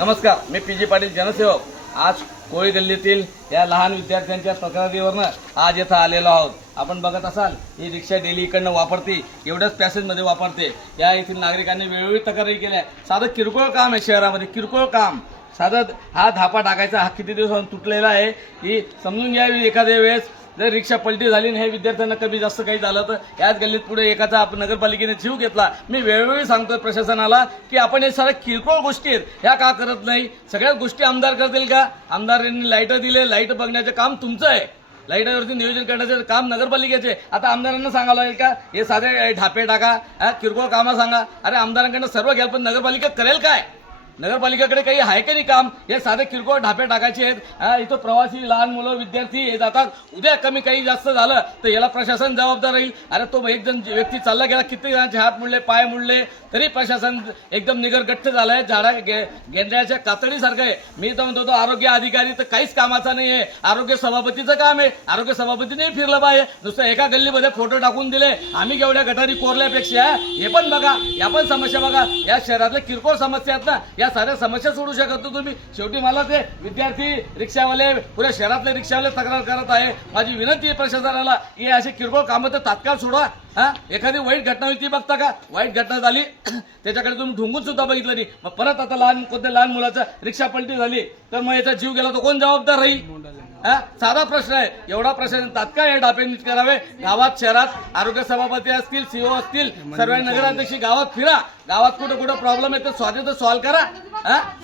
नमस्कार, मी पी.जी. पाटील जनसेवक. आज कोळी गल्लीतील या लहान विद्यार्थ्यांच्या तक्रारीवरनं आज येथे आलेलो आहोत. आपण बघत असाल ही रिक्षा डेली इकडनं वापरते, एवढ्याच पॅसेजमध्ये वापरते. या येथील नागरिकांनी वेळोवेळी तक्रारी केल्या. साधं किरकोळ काम आहे, शहरामध्ये किरकोळ काम. साधं हा धापा टाकायचा, हा किती दिवसांपासून तुटलेला आहे ही समजून घ्यावी. एखाद्या वेळेस जर रिक्षा पलटी झाली आणि हे विद्यार्थ्यांना कमी जास्त काही झालं तर याच गल्लीत पुढे एकाचा नगरपालिकेने जीव घेतला. मी वेळोवेळी सांगतोय प्रशासनाला की आपण हे साऱ्या किरकोळ गोष्टी आहेत, ह्या का करत नाही? सगळ्या गोष्टी आमदार करतील का? आमदारांनी लाईट दिले, लाईट बघण्याचं काम तुमचं आहे, लाईटावरती नियोजन करण्याचं काम नगरपालिकेचे. आता आमदारांना सांगायला लागेल का हे साधे ढापे टाका, किरकोळ कामं सांगा? अरे आमदारांकडनं सर्व घ्याल, पण नगरपालिका करेल काय? नगरपालिकेकडे काही आहे का नाही काम? हे साधे किरकोळ ढापे टाकायचे आहेत. इथं प्रवासी लहान मुलं विद्यार्थी हे जातात. उद्या कमी काही जास्त झालं तर याला प्रशासन जबाबदार राहील. अरे तो एक जण व्यक्ती चालला गेला, किती जणांचे हात मुडले, पाय मुडले, तरी प्रशासन एकदम निगरगट्ट झालाय. झाडा गेंड्याच्या कातडीसारखं आहे. मी तर म्हणतो तो आरोग्य अधिकारी तर काहीच कामाचा नाही आहे. आरोग्य सभापतीचं काम आहे. आरोग्य सभापतीने फिरलं पाहिजे. नुसतं एका गल्लीमध्ये फोटो टाकून दिले, आम्ही केवढ्या गटारी कोरल्यापेक्षा हे पण बघा, या पण समस्या बघा. या शहरातल्या किरकोळ समस्या आहेत ना, या साऱ्या समस्या सोडू शकत तुम्ही. शेवटी मला ते विद्यार्थी रिक्षावाले पुऱ्या शहरातले रिक्षावाले तक्रार करत आहे. माझी विनंती आहे प्रशासनाला की असे किरकोळ कामं तर तात्काळ सोडवा. एखादी वाईट घटना होती बघता का? वाईट घटना झाली त्याच्याकडे तुम्ही ढुंगून सुद्धा बघितलं नाही. मग परत आता कोणत्या लहान मुलाचा रिक्षा पलटी झाली तर मग याचा जीव गेला तर कोण जबाबदार राहील? साधा प्रश्न आहे. एवढा प्रश्न तात्काळ हे डापे नीट करावे. गावात शहरात आरोग्य सभापती असतील, सीओ असतील, सर्व नगराध्यक्ष गावात फिरा. गावात कुठं कुठं प्रॉब्लेम आहे तर स्वातंत्र्य सॉल्व्ह करा.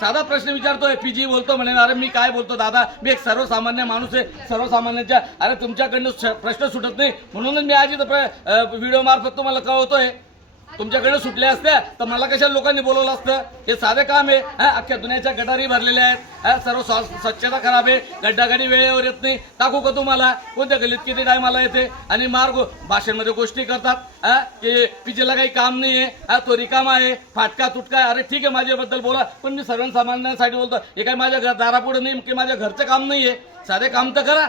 साधा प्रश्न विचारतोय. पी.जी. बोलतो म्हणे. अरे मी काय बोलतो दादा, मी एक सर्वसामान्य माणूस आहे. सर्वसामान्यांच्या अरे तुमच्याकडनं प्रश्न सुटत नाही म्हणूनच मी आज व्हिडिओ मार्फत तुम्हाला कळवतोय. तुमच्याकडे सुटले असत्या तर मला कशा लोकांनी बोलवलं असतं? हे साधे काम आहे. अख्ख्या दुनियाच्या गटारी भरलेल्या आहेत. सर्व स्वच्छता खराब आहे. गड्डागाडी वेळेवर येत नाही. टाकू का तुम्हाला? कोणत्या गल्लीत किती टायमाला येते आणि मार्ग भाषेमध्ये गोष्टी करतात की पिजेला काही काम नाही आहे, तो रिकामा आहे, फाटका तुटका. अरे ठीक आहे माझ्याबद्दल बोला, पण मी सर्वसामान्यांसाठी बोलतो. हे काय माझ्या दारापुढे नाही की माझ्या घरचं काम नाहीये? साधे काम तर करा.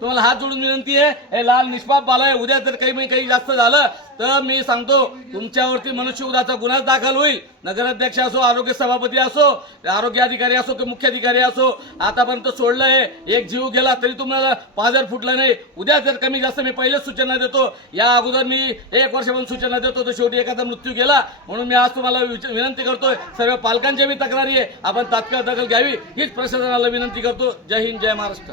तुम्हाला हात जोडून विनंती आहे. हे लाल निष्पाप बाला आहे. उद्या जर काही जास्त झालं तर मी सांगतो तुमच्यावरती मनुष्यवधाचा गुन्हा दाखल होईल. नगराध्यक्ष असो, आरोग्य सभापती असो, आरोग्य अधिकारी असो की मुख्य अधिकारी असो, आतापर्यंत सोडलंय. एक जीव गेला तरी तुम्हाला पाझर फुटला नाही. उद्या जर कमी जास्त मी पहिलेच सूचना देतो. या अगोदर मी 1 वर्षापासून सूचना देतो तर शेवटी एखादा मृत्यू गेला. म्हणून मी आज तुम्हाला विनंती करतोय. सर्व पालकांच्या मी तक्रारी आहे, आपण तात्काळ दखल घ्यावी हीच प्रशासनाला विनंती करतो. जय हिंद, जय महाराष्ट्र.